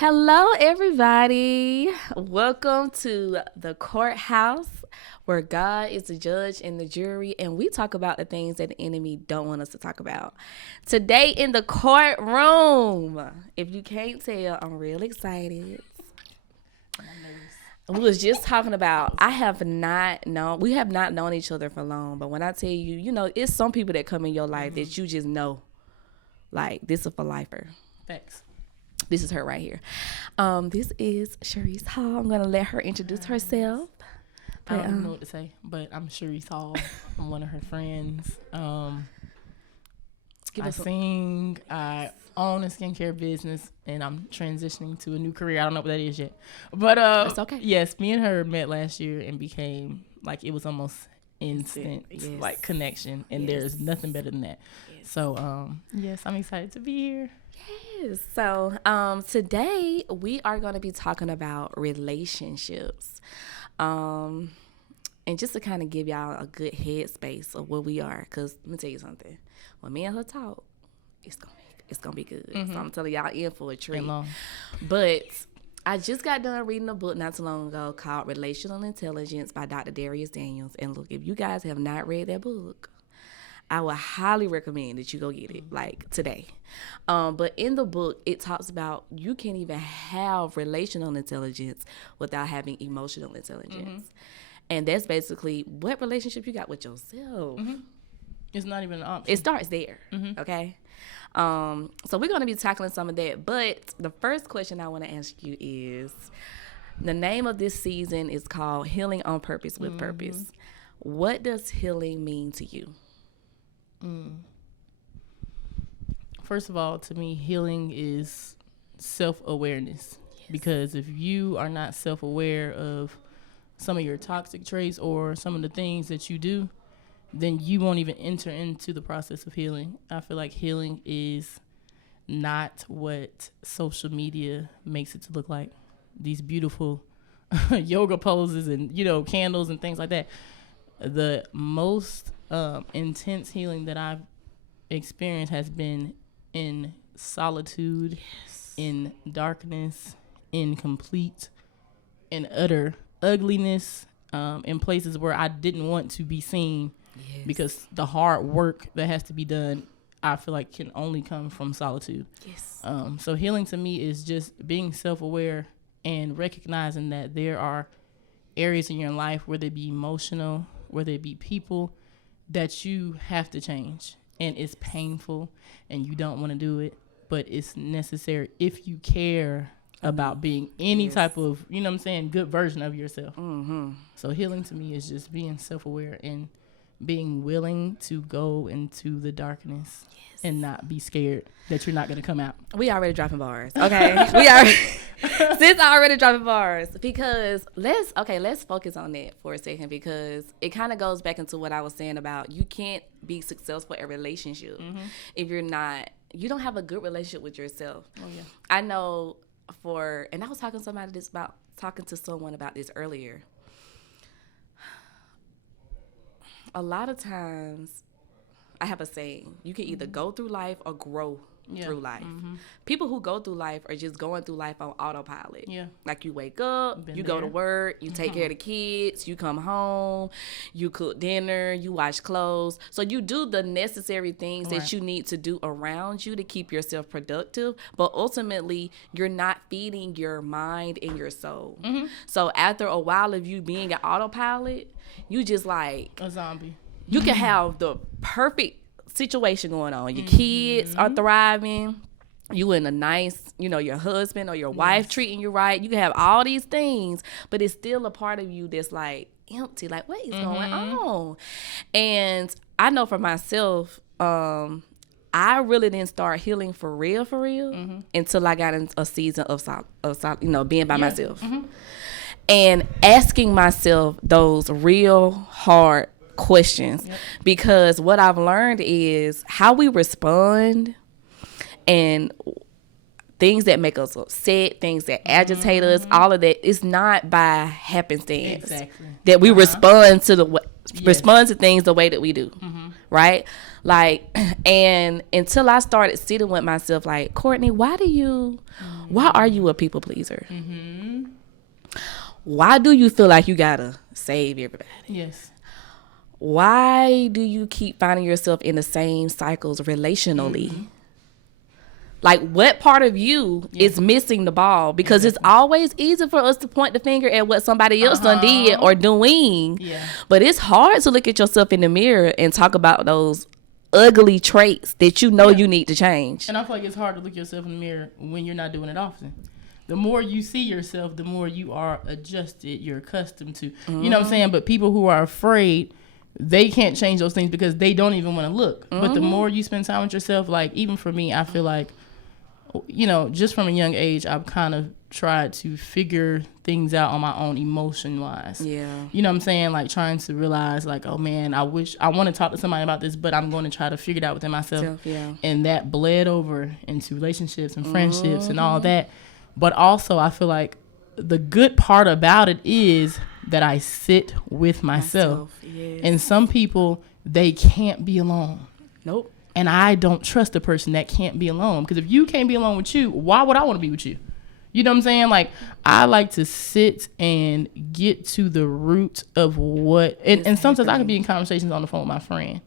Hello, everybody. Welcome to the courthouse where God is the judge and the jury, and we talk about the things that the enemy don't want us to talk about. Today in the courtroom, if you can't tell, I'm real excited. We was just talking about we have not known each other for long, but when I tell you, it's some people that come in your life that you just know, like, this is for lifer. Thanks. This is her right here. This is Sharice Hall. I'm going to let her introduce herself. I don't know what to say, but I'm Sharice Hall. I'm one of her friends. I sing. I own a skincare business, and I'm transitioning to a new career. I don't know what that is yet. But that's okay. Yes, me and her met last year and became, like, it was almost instant, like, connection. And there's nothing better than that. Yes. So, yes, I'm excited to be here. Yes. So today we are going to be talking about relationships. And just to kind of give y'all a good headspace of where we are, because let me tell you something. When me and her talk, it's gonna be good. Mm-hmm. So I'm telling y'all in for a treat. But I just got done reading a book not too long ago called Relational Intelligence by Dr. Darius Daniels. And look, if you guys have not read that book, I would highly recommend that you go get it, like, today. But in the book, it talks about you can't even have relational intelligence without having emotional intelligence. Mm-hmm. And that's basically what relationship you got with yourself. Mm-hmm. It's not even an option. It starts there, okay? So we're going to be tackling some of that. But the first question I want to ask you is, the name of this season is called Healing on Purpose with Purpose. What does healing mean to you? First of all, to me, healing is self-awareness. Yes. Because if you are not self-aware of some of your toxic traits or some of the things that you do, then you won't even enter into the process of healing. I feel like healing is not what social media makes it to look like. These beautiful yoga poses and, candles and things like that. The most intense healing that I've experienced has been in solitude, in darkness, in complete and utter ugliness, in places where I didn't want to be seen, because the hard work that has to be done, I feel like, can only come from solitude. Yes. So healing to me is just being self-aware and recognizing that there are areas in your life, whether it be emotional, whether it be people, that you have to change. And it's painful and you don't want to do it, but it's necessary if you care about being any type of, good version of yourself. Mm-hmm. So healing to me is just being self-aware and being willing to go into the darkness and not be scared that you're not going to come out. We already dropping bars, okay? Sis already dropping bars, because let's focus on that for a second, because it kind of goes back into what I was saying about you can't be successful in a relationship if you don't have a good relationship with yourself. Oh, yeah. I know and I was talking to someone about this earlier. A lot of times, I have a saying, you can either go through life or grow through life. Mm-hmm. People who go through life are just going through life on autopilot. Yeah. Like, you wake up, go to work, you take care of the kids, you come home, you cook dinner, you wash clothes. So you do the necessary things that you need to do around you to keep yourself productive, but ultimately you're not feeding your mind and your soul. Mm-hmm. So after a while of you being an autopilot, you just like a zombie. You can have the perfect situation going on. Your kids are thriving. You in a nice, your husband or your wife treating you right. You can have all these things, but it's still a part of you that's like empty. Like, what is going on? And I know for myself, I really didn't start healing for real, until I got in a season of being by myself. Mm-hmm. And asking myself those real hard questions, because what I've learned is how we respond and things that make us upset, things that agitate us, all of that is not by happenstance that we respond to things the way that we do, right? Like, and until I started sitting with myself, like, Courtney, why are you a people pleaser? Mm-hmm. Why do you feel like you gotta save everybody? Yes. Why do you keep finding yourself in the same cycles relationally? Mm-hmm. Like, what part of you is missing the ball? Because it's always easy for us to point the finger at what somebody else done did or doing. Yeah. But it's hard to look at yourself in the mirror and talk about those ugly traits that you know you need to change. And I feel like it's hard to look yourself in the mirror when you're not doing it often. The more you see yourself, the more you are adjusted, you're accustomed to. Mm-hmm. You know what I'm saying? But people who are afraid, they can't change those things because they don't even want to look. Mm-hmm. But the more you spend time with yourself, like, even for me, I feel like, you know, just from a young age, I've kind of tried to figure things out on my own emotion-wise. Yeah. You know what I'm saying? Like, trying to realize, like, oh, man, I want to talk to somebody about this, but I'm going to try to figure it out within myself. And that bled over into relationships and friendships and all that. But also, I feel like the good part about it is that I sit with myself. Yes. And some people, they can't be alone. Nope. And I don't trust a person that can't be alone. Because if you can't be alone with you, why would I want to be with you? You know what I'm saying? Like, I like to sit and get to the root of what... And sometimes I can be in conversations on the phone with my friend.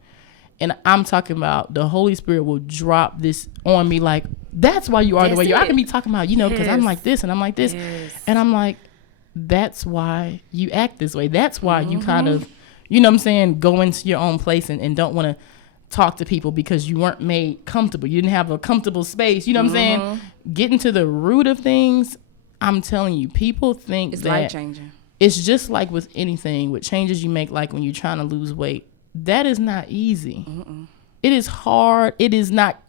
And I'm talking about the Holy Spirit will drop this on me. Like, that's why you are the way you are. I can be talking about, you know, because I'm like this and I'm like this. Yes. And I'm like, that's why you act this way. That's why you kind of, you know what I'm saying, go into your own place and don't want to talk to people because you weren't made comfortable. You didn't have a comfortable space. You know what I'm saying? Getting to the root of things, I'm telling you, people think it's that life-changing. It's just like with anything, with changes you make, like when you're trying to lose weight. That is not easy. Mm-mm. It is hard. It's not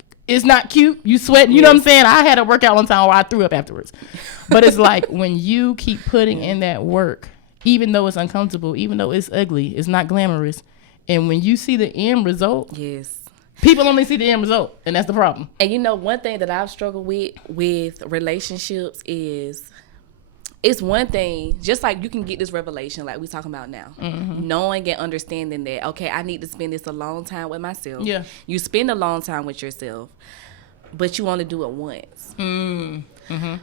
cute. You sweating. You know what I'm saying? I had a workout one time where I threw up afterwards. But it's like when you keep putting in that work, even though it's uncomfortable, even though it's ugly, it's not glamorous. And when you see the end result, people only see the end result, and that's the problem. And you know, one thing that I've struggled with relationships is, it's one thing, just like you can get this revelation like we talking about now, knowing and understanding that, okay, I need to spend this a long time with myself. Yeah. You spend a long time with yourself, but you only do it once. Mm-hmm.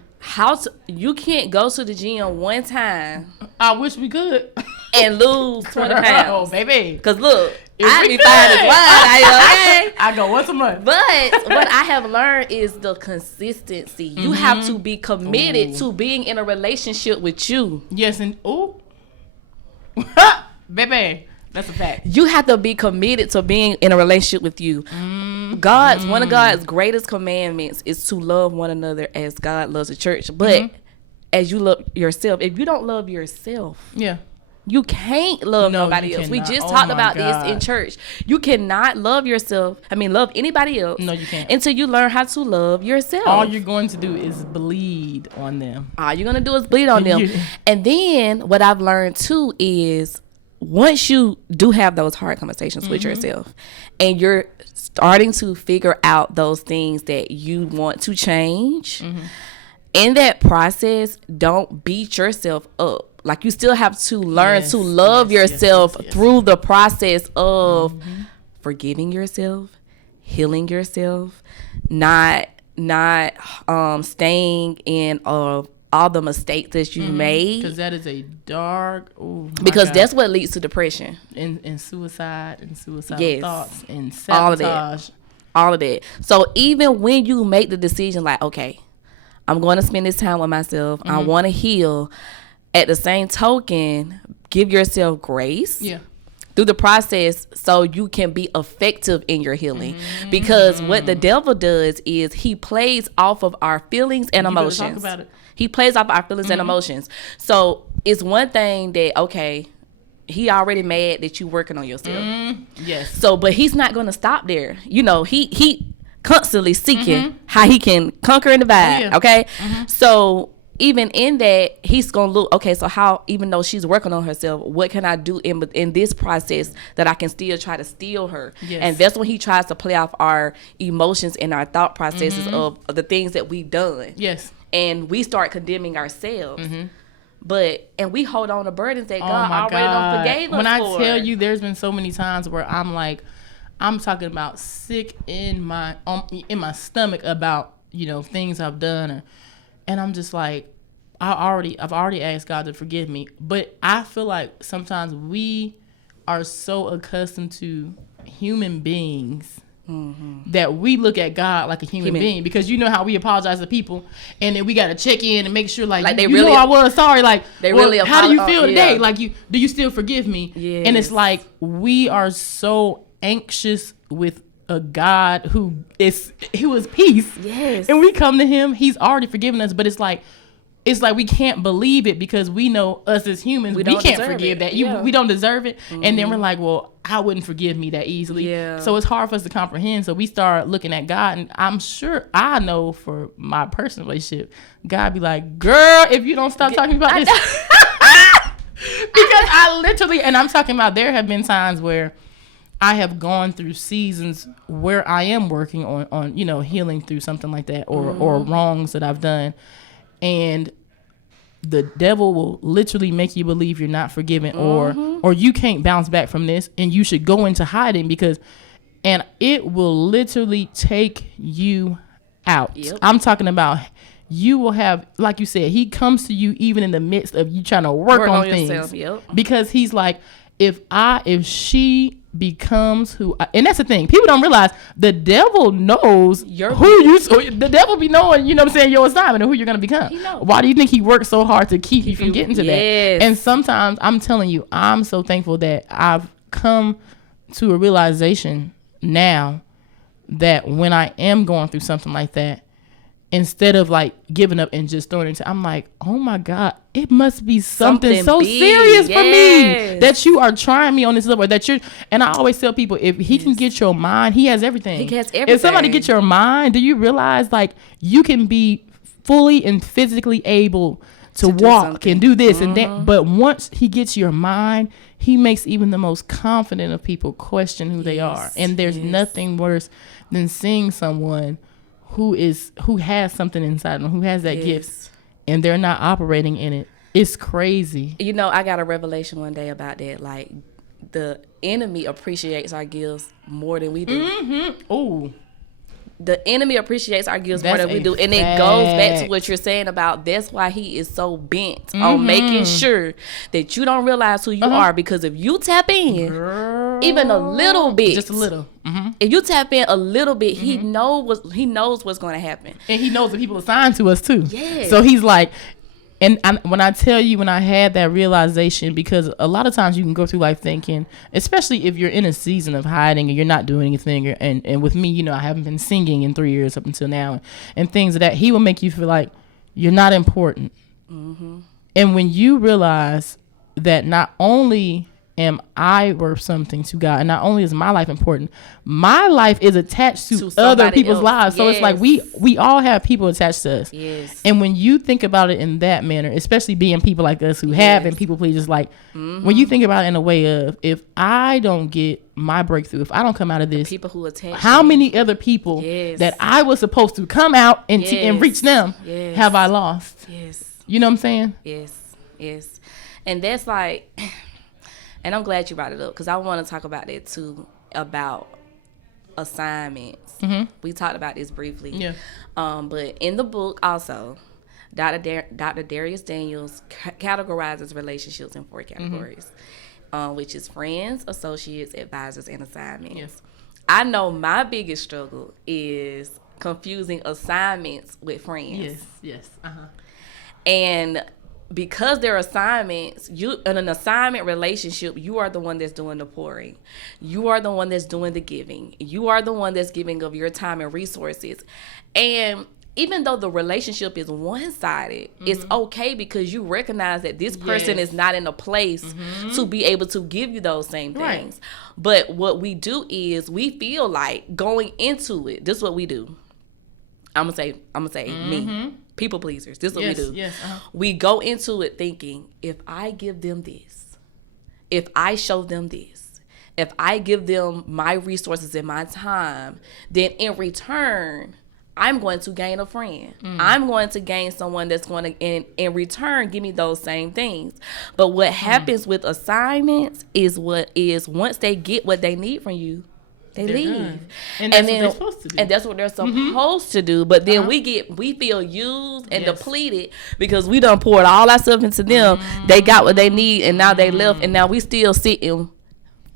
You can't go to the gym one time. I wish we could. And lose 20 pounds. Oh, baby. Because look, I be fine as wine. Okay? I go once a month. But what I have learned is the consistency. You have to be committed to being in a relationship with you. Yes, and baby, that's a fact. You have to be committed to being in a relationship with you. One of God's greatest commandments is to love one another as God loves the church. But as you love yourself, if you don't love yourself, you can't love nobody else. We just talked about this in church. You cannot love yourself. Love anybody else. No, you can't. Until you learn how to love yourself. All you're going to do is bleed on them. All you're going to do is bleed on them. And then what I've learned too is once you do have those hard conversations with yourself and you're starting to figure out those things that you want to change, in that process, don't beat yourself up. Like, you still have to learn to love yourself through the process of forgiving yourself, healing yourself, not staying in all the mistakes that you made. Because that is a dark... because that's what leads to depression. And suicide and suicidal thoughts and sabotage. All of that. So even when you make the decision like, okay, I'm going to spend this time with myself. I want to heal. At the same token, give yourself grace through the process so you can be effective in your healing. Because what the devil does is he plays off of our feelings and emotions. Talk about it. He plays off our feelings and emotions. So it's one thing that, okay, he already mad that you working on yourself. Yes. So, but he's not going to stop there. You know, he constantly seeking how he can conquer and divide. Okay. So even in that, he's gonna look, okay, so how, even though she's working on herself, what can I do in this process that I can still try to steal her? And that's when he tries to play off our emotions and our thought processes of the things that we've done. And we start condemning ourselves. And we hold on to burdens that God already done forgave us when for. I tell you, there's been so many times where I'm like, I'm talking about sick in my stomach about, you know, things I've done, and I'm just like, I've already asked God to forgive me, but I feel like sometimes we are so accustomed to human beings that we look at God like a human being, because you know how we apologize to people and then we got to check in and make sure like they really, know I was sorry, like they really how do you feel today? Like do you still forgive me? Yes. And it's like we are so anxious with a God who is peace. Yes. And we come to him, he's already forgiven us, but it's like we can't believe it because we know us as humans, we can't forgive that. We don't deserve it. Mm-hmm. And then we're like, well, I wouldn't forgive me that easily. Yeah. So it's hard for us to comprehend. So we start looking at God, and I'm sure I know for my personal relationship, God be like, girl, if you don't stop talking about this. Because I literally, and I'm talking about, there have been times where I have gone through seasons where I am working on you know, healing through something like that, or wrongs that I've done. And the devil will literally make you believe you're not forgiven, or you can't bounce back from this, and you should go into hiding and it will literally take you out. Yep. I'm talking about, you will have, like you said, he comes to you even in the midst of you trying to work on things. Yourself, yep. Because he's like, if she becomes who and that's the thing, people don't realize, the devil knows the devil be knowing, you know what I'm saying, your assignment and who you're gonna become. Why do you think he works so hard to keep you from getting to that? And sometimes, I'm telling you, I'm so thankful that I've come to a realization now that when I am going through something like that, instead of like giving up and just throwing it into, I'm like, oh my God, it must be something so big, serious for me that you are trying me on this level, and I always tell people, if he can get your mind, he has everything. He has everything. If somebody gets your mind, do you realize like you can be fully and physically able to walk and do this and that, but once he gets your mind, he makes even the most confident of people question who they are. And there's nothing worse than seeing someone who has something inside them, who has that gift, and they're not operating in it. It's crazy. You know, I got a revelation one day about that. Like, the enemy appreciates our gifts more than we do. Mm-hmm. Ooh. The enemy appreciates our gifts more than we do. And it goes back to what you're saying about, that's why he is so bent on making sure that you don't realize who you are. Because if you tap in, even a little bit, just a little, if you tap in a little bit, he knows what's going to happen. And he knows the people assigned to us too. Yes. So he's like, and when I tell you, when I had that realization, because a lot of times you can go through life thinking, especially if you're in a season of hiding and you're not doing anything, and with me, you know, I haven't been singing in 3 years up until now, and things of that, he will make you feel like you're not important. Mm-hmm. And when you realize that not only am I worth something to God, and not only is my life important, my life is attached to other people's lives. So it's like we all have people attached to us. Yes. And when you think about it in that manner, especially being people like us who have and people pleasers, like when you think about it in a way of, if I don't get my breakthrough, if I don't come out of this, the people who attach how many other people that I was supposed to come out and reach them have I lost? Yes. You know what I'm saying? Yes. Yes. And that's like, and I'm glad you brought it up, because I want to talk about that too, about assignments. Mm-hmm. We talked about this briefly. Yeah. But in the book also, Dr. Darius Daniels categorizes relationships in 4 categories, which is friends, associates, advisors, and assignments. Yes. I know my biggest struggle is confusing assignments with friends. Yes, yes. Uh-huh. And because they're assignments, you in an assignment relationship, you are the one that's doing the pouring. You are the one that's doing the giving. You are the one that's giving of your time and resources. And even though the relationship is one-sided, it's okay, because you recognize that this person is not in a place to be able to give you those same things. Right. But what we do is we feel like going into it, this is what we do. I'm gonna say me. People pleasers. This is what we do. Yes, we go into it thinking, if I give them this, if I show them this, if I give them my resources and my time, then in return, I'm going to gain a friend. I'm going to gain someone that's going to, in return, give me those same things. But what happens with assignments is once they get what they need from you, they leave. Done. And that's what they're supposed to do. And that's what they're supposed to do. But then we feel used and depleted because we done poured all our stuff into them. They got what they need, and now they left, and now we still sitting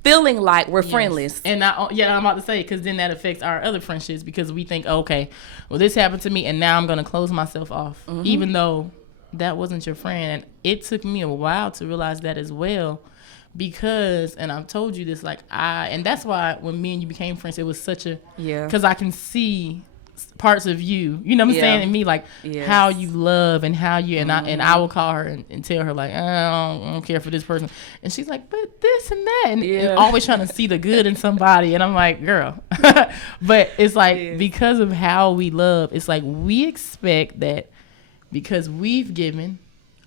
feeling like we're friendless. And I'm about to say, because then that affects our other friendships, because we think, okay, well, this happened to me, and now I'm going to close myself off, even though that wasn't your friend. And it took me a while to realize that as well, because, and I've told you this, like and that's why when me and you became friends, it was such a, because I can see parts of you, you know what I'm saying, and me, like how you love and how you, and I will call her and tell her, like, I don't care for this person, and she's like, but this and that, and always trying to see the good in somebody, and I'm like, girl, but it's like, because of how we love, it's like we expect that because we've given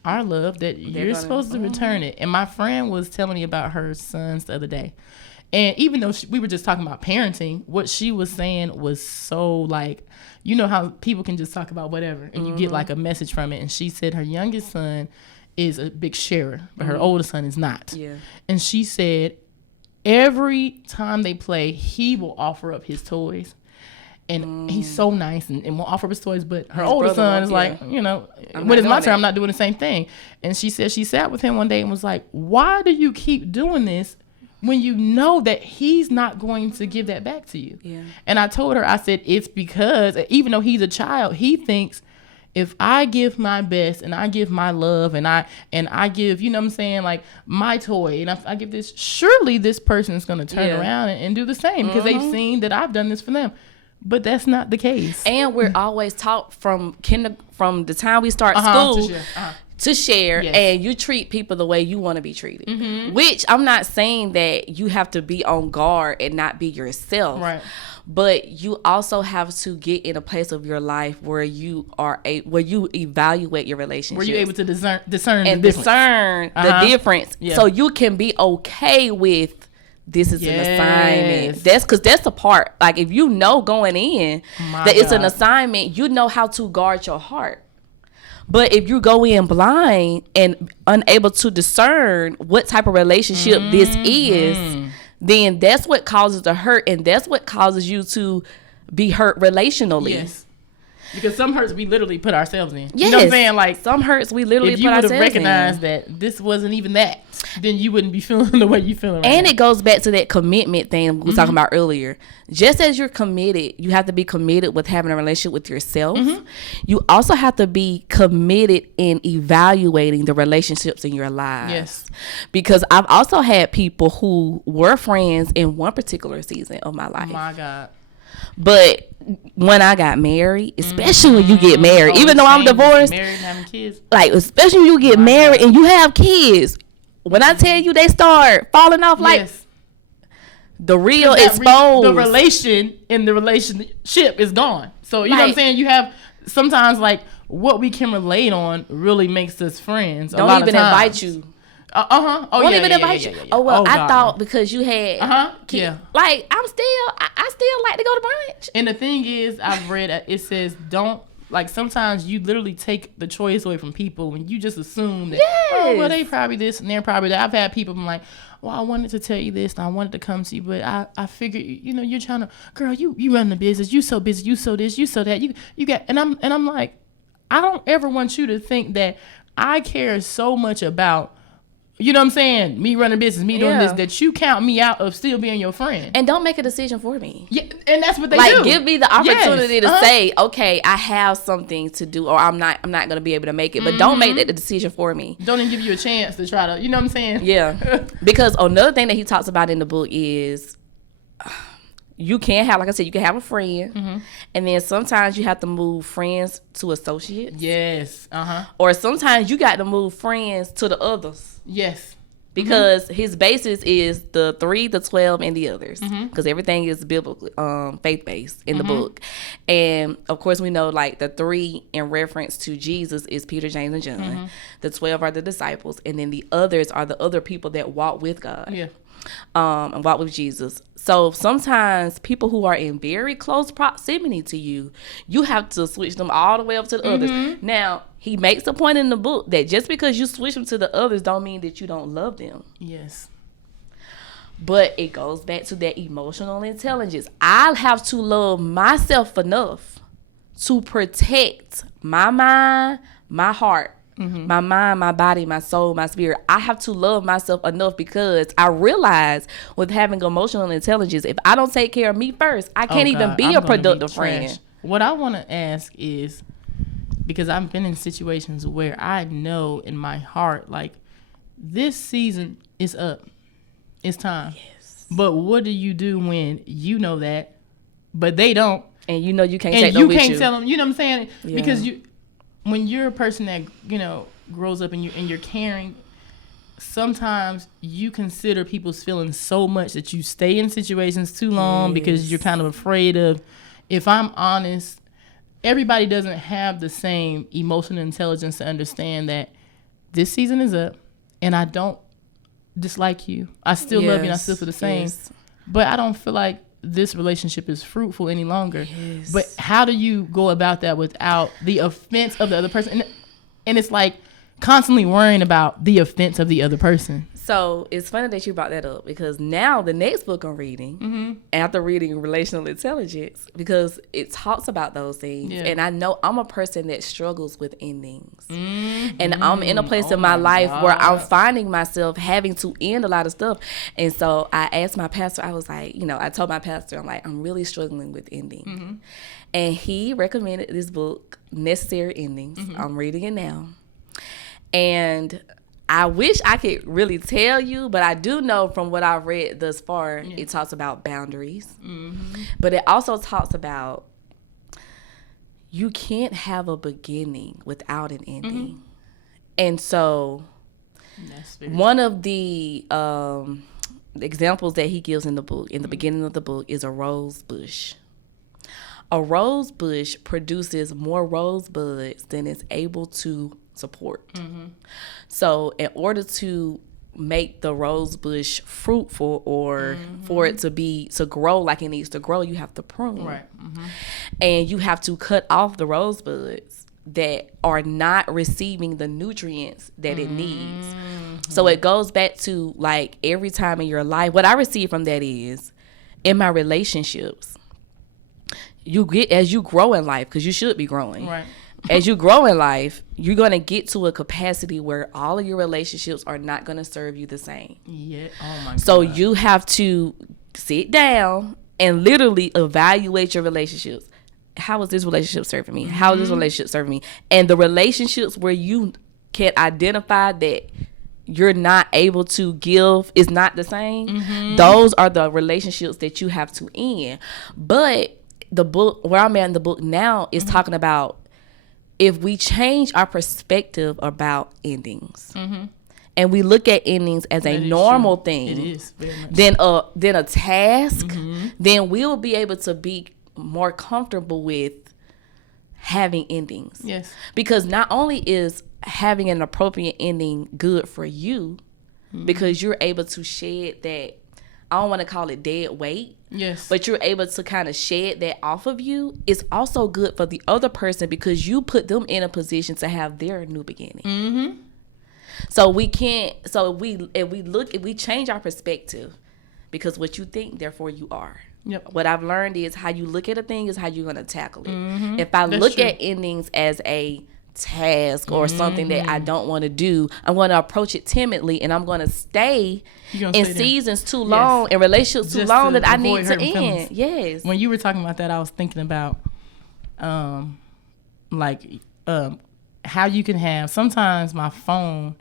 our love that you're supposed to return it. And my friend was telling me about her sons the other day. And even though we were just talking about parenting, what she was saying was so, like, you know how people can just talk about whatever and you get like a message from it. And she said her youngest son is a big sharer, but her oldest son is not. Yeah. And she said every time they play, he will offer up his toys. And he's so nice and won't offer up his toys. But her older son is like, you know, when it's my turn, I'm not doing the same thing. And she said she sat with him one day and was like, why do you keep doing this when you know that he's not going to give that back to you? Yeah. And I told her, I said, it's because even though he's a child, he thinks if I give my best and I give my love and I give, you know what I'm saying, like my toy, and I give this, surely this person is going to turn around and do the same because they've seen that I've done this for them. But that's not the case. And we're always taught from the time we start school to share, and you treat people the way you want to be treated. Which I'm not saying that you have to be on guard and not be yourself. Right. But you also have to get in a place of your life where you where you evaluate your relationships. Where you're able to discern the difference. Yeah. So you can be okay with this is an assignment. That's the part. Like, if you know going in that it's an assignment, you know how to guard your heart. But if you go in blind and unable to discern what type of relationship this is, then that's what causes the hurt, and that's what causes you to be hurt relationally. Yes. Because some hurts we literally put ourselves in. Yes. You know what I'm saying? Like, some hurts we literally put ourselves in. If you would have recognized that this wasn't even that, then you wouldn't be feeling the way you feeling right and now. It goes back to that commitment thing we were talking about earlier. Just as you're committed, you have to be committed with having a relationship with yourself. You also have to be committed in evaluating the relationships in your lives. Yes. Because I've also had people who were friends in one particular season of my life. Oh my God. But when I got married, especially when you get married, even though I'm divorced, married and having kids, like, especially when you get married and you have kids, when I tell you they start falling off, like, the real exposed. The relation in the relationship is gone. So, you know what I'm saying? You have sometimes, like, what we can relate on really makes us friends. Don't even invite you. Oh, won't even invite you. Oh, well, I thought because you had kids. Like, I still like to go to brunch. And the thing is, I've read, it says don't, like, sometimes you literally take the choice away from people when you just assume that, oh, well, they probably this and they're probably that. I've had people be like, well, I wanted to tell you this and I wanted to come to you, but I figured, you know, you're trying to, girl, you run the business, you so busy, you so this, you so that, you got, and I'm like, I don't ever want you to think that I care so much about, you know what I'm saying, me running business, me doing this, that you count me out of still being your friend. And don't make a decision for me. Yeah, and that's what they do. Like, give me the opportunity to say, okay, I have something to do, or I'm not going to be able to make it. But don't make that the decision for me. Don't even give you a chance to try to, you know what I'm saying? Yeah. Because another thing that he talks about in the book is you can have, like I said, you can have a friend, and then sometimes you have to move friends to associates. Yes. Or sometimes you got to move friends to the others. Yes. Because his basis is the 3, the 12, and the others. Because everything is biblically, faith-based in the book. And, of course, we know, like, the 3 in reference to Jesus is Peter, James, and John. The 12 are the disciples. And then the others are the other people that walk with God. Yeah. And walk with Jesus. So sometimes people who are in very close proximity to you, you have to switch them all the way up to the others. Now, he makes a point in the book that just because you switch them to the others don't mean that you don't love them. Yes. But it goes back to that emotional intelligence. I have to love myself enough to protect my mind, my heart, my mind, my body, my soul, my spirit. I have to love myself enough because I realize with having emotional intelligence, if I don't take care of me first, I can't even be a productive friend. What I want to ask is, because I've been in situations where I know in my heart, like, this season is up. It's time. Yes. But what do you do when you know that, but they don't? And you know you can't take them with you. And you can't tell them, you know what I'm saying? Yeah. Because when you're a person that, grows up and you're caring, sometimes you consider people's feelings so much that you stay in situations too long because you're kind of afraid of, if I'm honest, everybody doesn't have the same emotional intelligence to understand that this season is up and I don't dislike you. I still love you and I still feel the same. Yes. But I don't feel like this relationship is fruitful any longer. Yes. But how do you go about that without the offense of the other person? And it's like constantly worrying about the offense of the other person. So it's funny that you brought that up, because now the next book I'm reading, after reading Relational Intelligence, because it talks about those things. Yeah. And I know I'm a person that struggles with endings. And I'm in a place in my life where I'm finding myself having to end a lot of stuff. And so I asked my pastor, I was like, I told my pastor, I'm like, I'm really struggling with ending. And he recommended this book, Necessary Endings. I'm reading it now. And I wish I could really tell you, but I do know from what I've read thus far, it talks about boundaries. But it also talks about you can't have a beginning without an ending. And so one of the examples that he gives in the book, in the beginning of the book, is a rose bush. A rose bush produces more rosebuds than it's able to support. So in order to make the rose bush fruitful or for it to grow like it needs to grow, you have to prune. Right. And you have to cut off the rosebuds that are not receiving the nutrients that it needs. So it goes back to, like, every time in your life, what I receive from that is, in my relationships, as you grow in life, because you should be growing. Right. As you grow in life, you're going to get to a capacity where all of your relationships are not going to serve you the same. Yeah. Oh my God. So you have to sit down and literally evaluate your relationships. How is this relationship serving me? How is this relationship serving me? And the relationships where you can identify that you're not able to give is not the same. Those are the relationships that you have to end. But the book, where I'm at in the book now, is talking about, if we change our perspective about endings, and we look at endings as a normal thing, it is very much then a task, then we'll be able to be more comfortable with having endings. Yes. Because not only is having an appropriate ending good for you, because you're able to shed that, I don't want to call it dead weight. Yes. But you're able to kind of shed that off of you. It's also good for the other person because you put them in a position to have their new beginning. So we can't, if we change our perspective, because what you think, therefore you are. Yep. What I've learned is how you look at a thing is how you're going to tackle it. If I look at endings as a task or something that I don't want to do, I'm going to approach it timidly, and I'm going to stay in seasons too long, in relationships too long, that I need to end. Yes. When you were talking about that, I was thinking about how you can have, sometimes my phone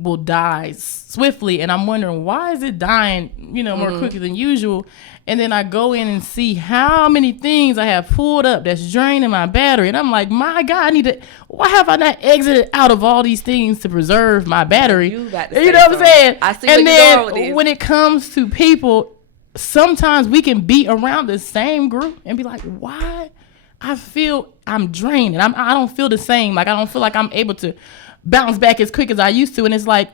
will die swiftly, and I'm wondering, why is it dying more quickly than usual? And then I go in and see how many things I have pulled up that's draining my battery, and I'm like, my God, why have I not exited out of all these things to preserve my battery? You know what I'm saying? I see. And then when it comes to people, sometimes we can be around the same group and be like, why? I feel I'm drained, and I don't feel the same. Like, I don't feel like I'm able to bounce back as quick as I used to. And it's like,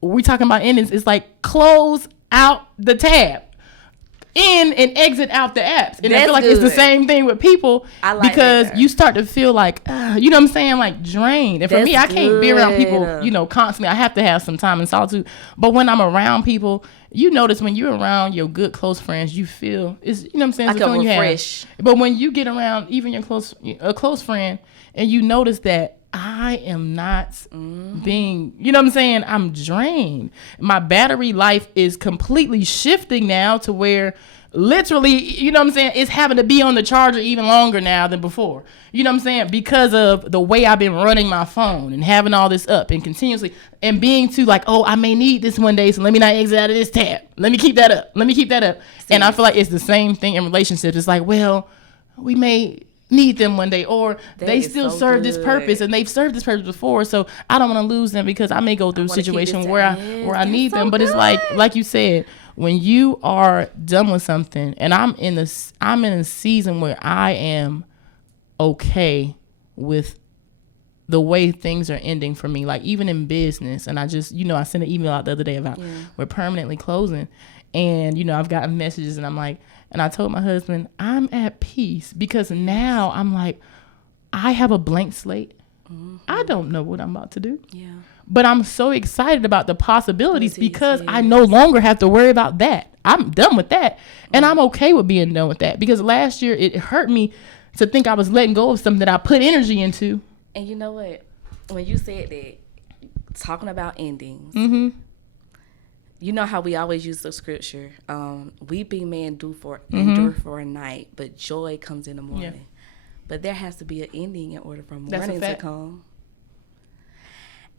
we talking about endings, it's like, close out the tab. in and exit out the apps. And I That's feel like good. it's the same thing with people because you start to feel like, you know what I'm saying? Like drained. And for me, I can't be around people, you know, constantly. I have to have some time in solitude. But when I'm around people, you notice when you're around your good close friends, you feel, it's, you know what I'm saying? It's like a a refresh. you have. But when you get around even a close friend and you notice that I am not being, you know what I'm saying? I'm drained. My battery life is completely shifting now to where literally, you know what I'm saying? It's having to be on the charger even longer now than before. You know what I'm saying? Because of the way I've been running my phone and having all this up and continuously and being too like, oh, I may need this one day, so let me not exit out of this tab. Let me keep that up. And I feel like it's the same thing in relationships. It's like, well, we may need them one day, or they still serve this purpose and they've served this purpose before, so I don't want to lose them because I may go through a situation where I need them. But it's like you said, when you are done with something, and I'm in a season where I am okay with the way things are ending for me, like even in business. And I just, you know, I sent an email out the other day about we're permanently closing, and you know, I've gotten messages and I'm like, and I told my husband, I'm at peace because now I'm like, I have a blank slate. I don't know what I'm about to do. Yeah. But I'm so excited about the possibilities because I no longer have to worry about that. I'm done with that. And I'm okay with being done with that because last year it hurt me to think I was letting go of something that I put energy into. And you know what? When you said that, talking about endings, you know how we always use the scripture, weeping may endure for a night, but joy comes in the morning. Yeah. But there has to be an ending in order for morning to come.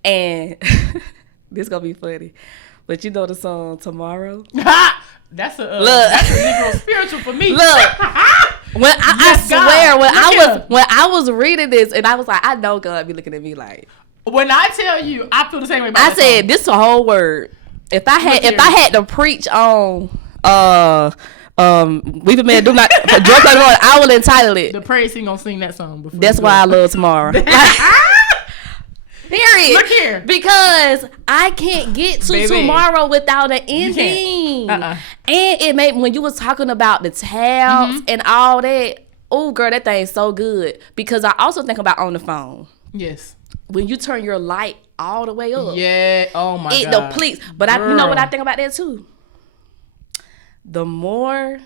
And this gonna be funny, but you know the song "Tomorrow." That's a Negro spiritual for me. Look, when I swear, when I was reading this, and I was like, I know God be looking at me like. When I tell you, I feel the same way about I said song. This is a whole word. If I had to preach on weeping may do not drunk like Lord, I will entitle it. The praise team gonna sing that song before. That's why I love tomorrow. Period. Look here. Because I can't get to tomorrow without an ending. And it made, when you was talking about the tabs and all that, oh girl, that thing's so good. Because I also think about on the phone. Yes. When you turn your light all the way up. Yeah. Oh my God. It depletes. But you know what I think about that too? The more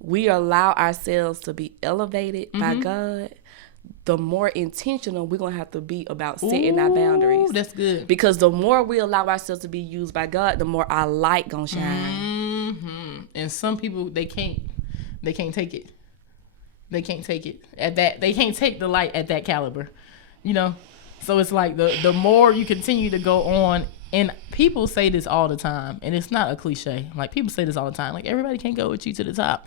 we allow ourselves to be elevated by God, the more intentional we're going to have to be about setting our boundaries. That's good. Because the more we allow ourselves to be used by God, the more our light going to shine. And some people, they can't take it. They can't take it at that. They can't take the light at that caliber, you know? So it's like the more you continue to go on, and people say this all the time, and it's not a cliche. Like people say this all the time. Like everybody can't go with you to the top.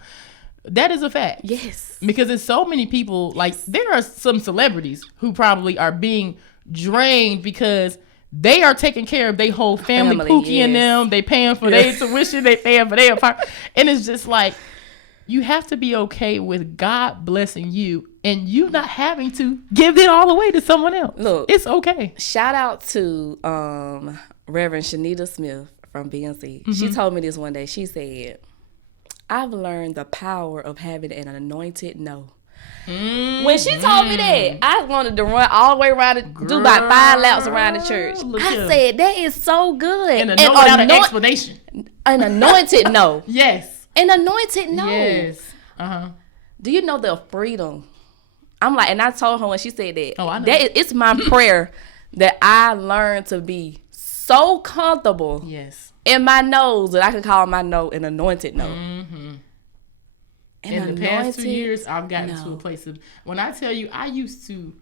That is a fact. Yes. Because there's so many people, like there are some celebrities who probably are being drained because they are taking care of their whole family Pookie and them. They paying for their tuition. They paying for their apartment. And it's just like, you have to be okay with God blessing you and you not having to give it all away to someone else. Look, it's okay. Shout out to Reverend Shanita Smith from BNC. She told me this one day. She said, I've learned the power of having an anointed no. When she told me that, I wanted to run all the way around, do about 5 laps around the church. I said, that is so good. And a no without an explanation. An anointed no. Yes. An anointed no. Yes. Do you know the freedom? I'm like, and I told her when she said that, I know. It's my prayer that I learn to be so comfortable. Yes. In my nose that I can call my no an anointed no. In the past 2 years, I've gotten to a place of, when I tell you, I used to,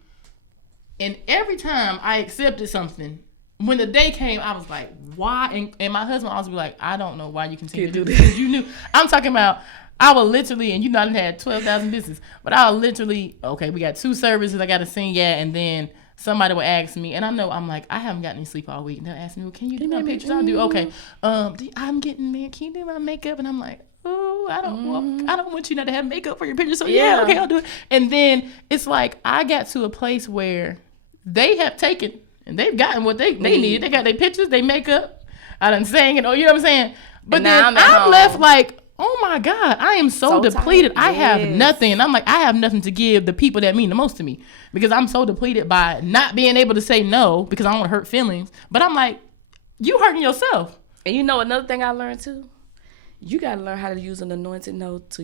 and every time I accepted something, when the day came, I was like, why? And my husband always be like, I don't know why you continue to do this. Because you knew. I'm talking about, I would literally, and you know I had 12,000 business, but I would literally, okay, we got 2 services I got to sing at, and then somebody would ask me, and I know I'm like, I haven't gotten any sleep all week. And they'll ask me, well, can you do my pictures? I'll do, okay. I'm getting married. Can you do my makeup? And I'm like, oh, I don't want you not to have makeup for your pictures. So yeah, okay, I'll do it. And then it's like, I got to a place where they have taken, and they've gotten what they need. They got their pictures, they makeup. I done sang it, you know what I'm saying? But then I'm left like, oh my God, I am so depleted. I have nothing. And I'm like, I have nothing to give the people that mean the most to me, because I'm so depleted by not being able to say no because I don't want to hurt feelings. But I'm like, you hurting yourself. And you know another thing I learned too? You got to learn how to use an anointed no for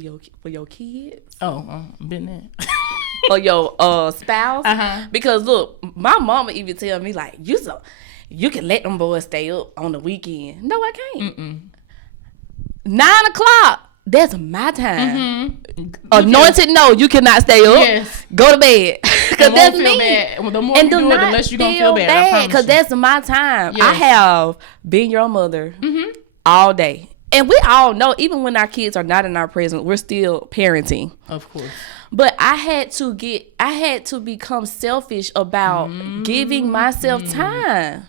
your kids. Oh, been there. Or your spouse. Because look, my mama even tell me like, you can let them boys stay up on the weekend. No, I can't. 9 o'clock. That's my time. Anointed no, you cannot stay up. Yes. Go to bed. Because that's me. Bad. Well, the more you do it, the less you're going to feel bad. Because that's my time. Yes. I have been your mother all day. And we all know, even when our kids are not in our presence, we're still parenting. Of course. But I had to become selfish about giving myself time.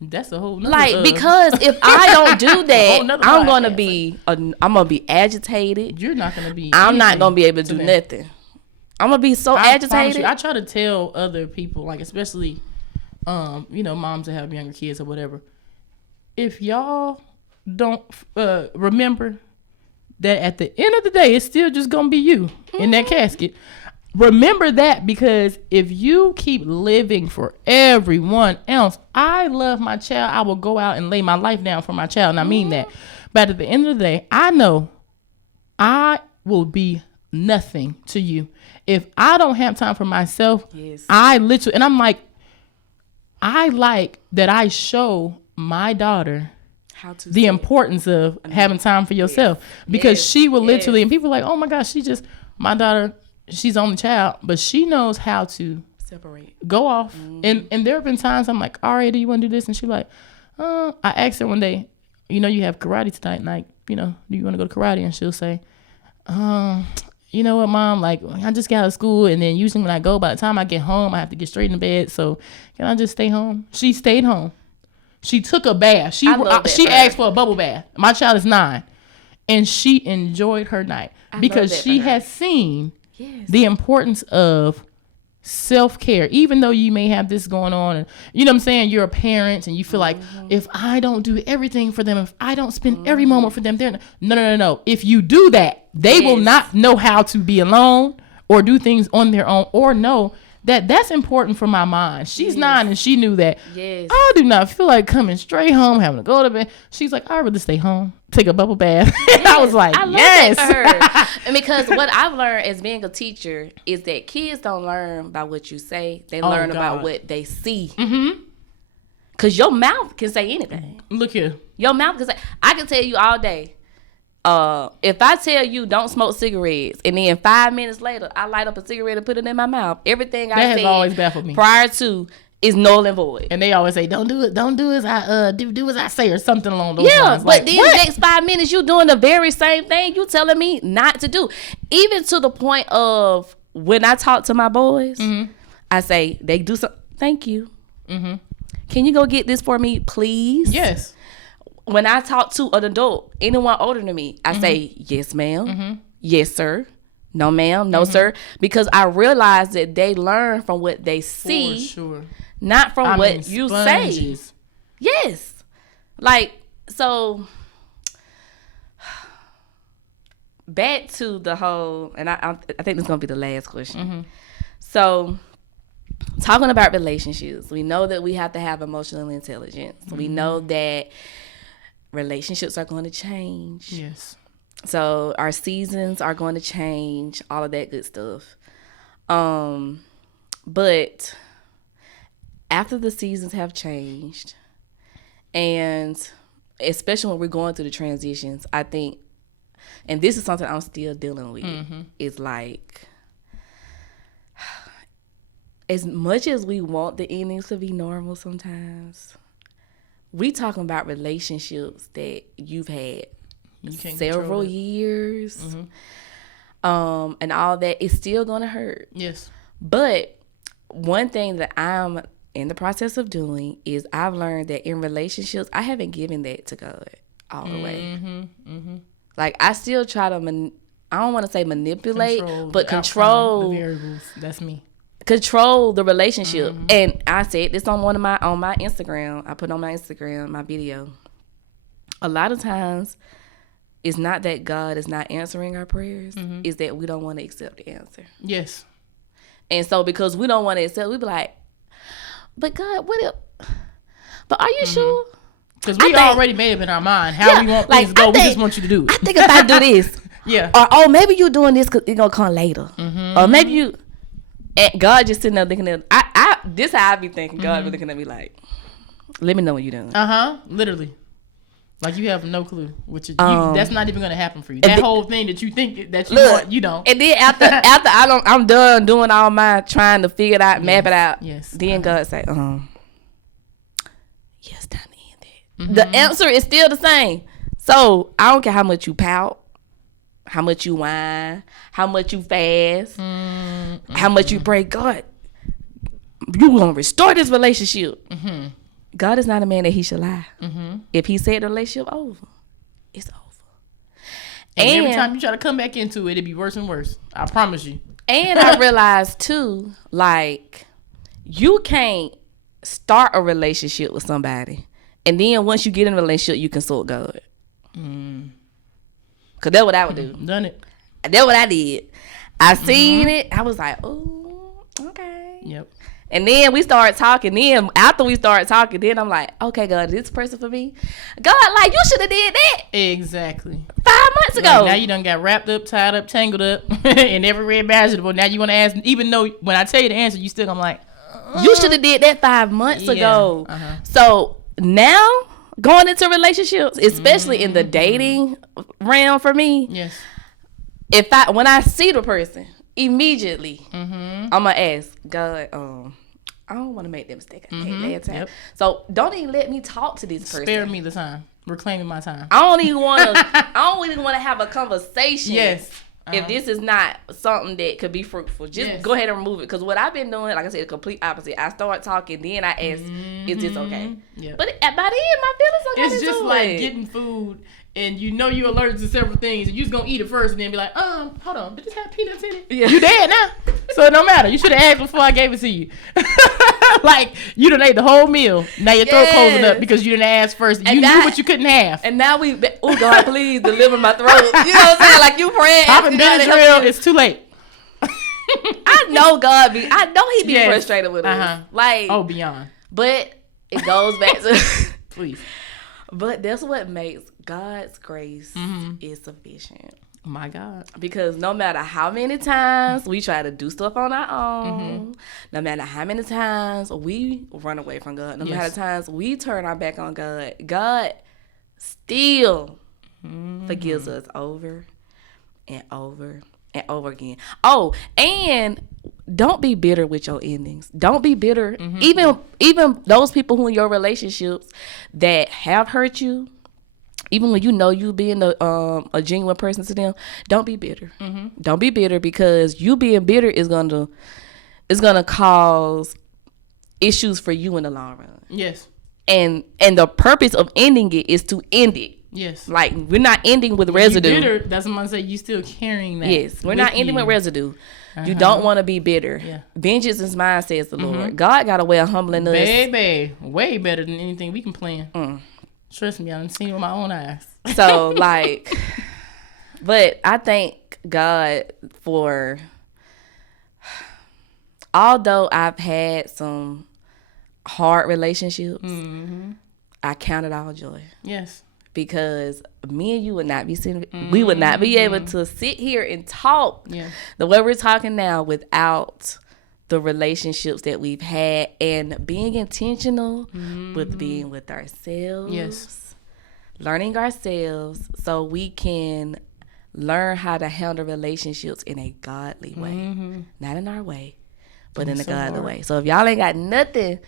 That's a whole nother, because if I don't do that, I'm gonna be agitated. You're not gonna be. I'm not gonna be able to do nothing. I'm gonna be so agitated. I try to tell other people, like especially, moms that have younger kids or whatever. If y'all don't remember that at the end of the day, it's still just gonna be you in that casket. Remember that, because if you keep living for everyone else, I love my child. I will go out and lay my life down for my child, and I mean that. But at the end of the day, I know I will be nothing to you if I don't have time for myself. Yes. I literally, and I'm like, I like that I show my daughter the importance of having time for yourself, because she will literally, and people are like, oh my gosh, my daughter, she's only child, but she knows how to separate, go off. And there have been times I'm like, all right, do you want to do this? And she's like, I asked her one day, you have karate tonight, like, do you want to go to karate? And she'll say, you know what, Mom, like, I just got out of school, and then usually when I go, by the time I get home, I have to get straight in bed, so can I just stay home? She stayed home. She took a bath. She asked for a bubble bath. My child is 9, and she enjoyed her night because she has seen the importance of self-care. Even though you may have this going on, and you know what I'm saying, you're a parent and you feel like, if I don't do everything for them, if I don't spend every moment for them, they're no. If you do that, they will not know how to be alone or do things on their own, or know that that's important for my mind. She's 9 and she knew that. Yes. I do not feel like coming straight home, having to go to bed. She's like, I'd rather stay home, take a bubble bath. Yes. I was like, I love that for her. And because what I've learned as being a teacher is that kids don't learn by what you say. They learn about what they see. Because your mouth can say anything. Look here. Your mouth can say, I can tell you all day, if I tell you don't smoke cigarettes, and then 5 minutes later I light up a cigarette and put it in my mouth, everything I said has always baffled me prior to is null and void. And they always say, don't do as I do as I say, or something along those lines. But like, then the next 5 minutes you doing the very same thing you telling me not to do. Even to the point of when I talk to my boys, I say, they do something, thank you. Can you go get this for me, please? Yes. When I talk to an adult, anyone older than me, I say, yes, ma'am. Yes, sir. No, ma'am. No, sir. Because I realize that they learn from what they see, for sure, not from what you say. Yes. Like, so back to the whole, and I think this is going to be the last question. So, talking about relationships, we know that we have to have emotional intelligence. We know that relationships are going to change. Yes. So our seasons are going to change, all of that good stuff. But after the seasons have changed, and especially when we're going through the transitions, I think, and this is something I'm still dealing with, is like, as much as we want the endings to be normal sometimes, we talking about relationships that you've had several years, and all that is still gonna hurt. Yes. But one thing that I'm in the process of doing is I've learned that in relationships, I haven't given that to God all the way. Like, I still try to, I don't want to say manipulate, but control the variables. That's me. Control the relationship. And I said this on my Instagram. I put on my Instagram my video. A lot of times it's not that God is not answering our prayers. Mm-hmm. It's that we don't want to accept the answer. Yes. And so because we don't want to accept, we be like, but God, what if? But are you sure? Because we already made up in our mind how we want things to go. We just want you to do it. I think if I do this, or oh, maybe you're doing this because it's gonna come later, or maybe you. And God just sitting there thinking that this how I be thinking. God be looking at me like, let me know what you're doing. Literally. Like you have no clue, which that's not even gonna happen for you. That whole thing that you think that you want, you don't. And then after I'm done doing all my trying to figure it out, map it out. Yes. Then God say, yes, time to end it. The answer is still the same. So I don't care how much you pout, how much you whine, how much you fast, how much you pray. God, you gonna restore this relationship. God is not a man that he should lie. If he said the relationship over, it's over. And every time you try to come back into it, it'd be worse and worse. I promise you. And I realized too, like, you can't start a relationship with somebody, and then once you get in a relationship, you consult God. Cause that's what I would do. Done it. That's what I did. I seen it. I was like, oh, okay. Yep. And then we started talking. Then after we started talking, then I'm like, okay, God, is this person for me? God, like, you should have did that. Exactly. 5 months ago. Like, now you done got wrapped up, tied up, tangled up, in every red vegetable. Now you want to ask, even though when I tell you the answer, you still, I'm like, you should have did that 5 months ago. So now going into relationships, especially in the dating realm for me, yes, when I see the person, immediately I'm gonna ask God, I don't want to make that mistake I made last time. Yep. So don't even let me talk to this person. Spare me the time. Reclaiming my time. I don't even want to have a conversation. Yes. If this is not something that could be fruitful, just go ahead and remove it. Because what I've been doing, like I said, the complete opposite. I start talking, then I ask, is this okay? Yep. But by the end, my feelings are It's just like getting food, and you know you're allergic to several things, and you're just going to eat it first, and then be like, hold on, did this have peanuts in it? Yeah. You dead now. So it don't matter. You should have asked before I gave it to you. Like, you done ate the whole meal. Now your throat closing up because you didn't ask first. You knew what you couldn't have. And now oh God, please deliver my throat. You know what I'm saying? Like you praying. Popping Benadryl, it's too late. I know God I know he be frustrated with us. Like, oh, beyond. But it goes back to please. But that's what makes God's grace is sufficient. My God. Because no matter how many times we try to do stuff on our own, no matter how many times we run away from God, no matter times we turn our back on God, God still forgives us over and over and over again. Oh, and don't be bitter with your endings. Don't be bitter. Even those people who in your relationships that have hurt you, even when you know you being a genuine person to them, don't be bitter. Don't be bitter, because you being bitter is gonna cause issues for you in the long run. Yes. And the purpose of ending it is to end it. Yes. Like, we're not ending with residue. You bitter, that's what I'm saying. You still carrying that. Yes. We're not ending with residue. You don't want to be bitter. Yeah. Vengeance is mine, says the Lord. God got a way of humbling us. Baby, way better than anything we can plan. Trust me, I've seen it with my own eyes. So, like, but I thank God for, although I've had some hard relationships, I count it all joy. Yes. Because me and you would not be sitting, we would not be able to sit here and talk the way we're talking now without the relationships that we've had, and being intentional with being with ourselves. Yes. Learning ourselves so we can learn how to handle relationships in a godly way. Not in our way, but in a godly way. So if y'all ain't got nothing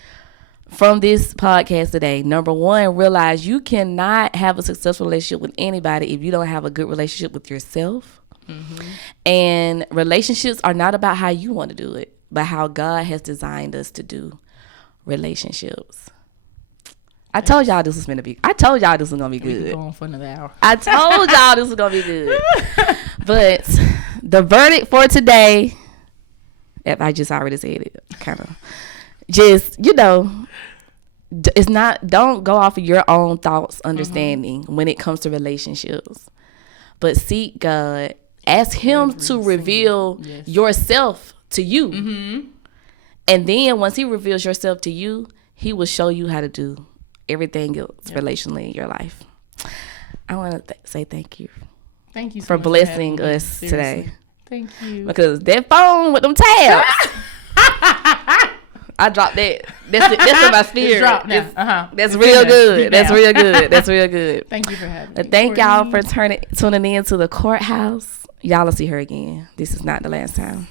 from this podcast today, number one, realize you cannot have a successful relationship with anybody if you don't have a good relationship with yourself. And relationships are not about how you want to do it, but how God has designed us to do relationships. I told y'all this was gonna be. I told y'all this was gonna be good. We can go on for another hour. I told y'all this was gonna be good. But the verdict for today, if I just already said it, kind of, just, it's not. Don't go off of your own thoughts, understanding when it comes to relationships. but seek God. Ask him to reveal yourself to you. Mm-hmm. And then once he reveals yourself to you, he will show you how to do everything else relationally in your life. I want to say thank you. Thank you so for much blessing for us today. Thank you. Because that phone with them tabs. I dropped that. That's in my spirit. Drop now. That's real good. That's real good. That's real good. Thank you for having me. Thank y'all for tuning in to the courthouse. Y'all will see her again. This is not the last time.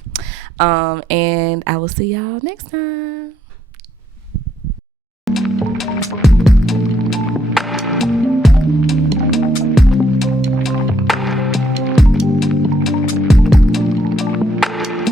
And I will see y'all next time.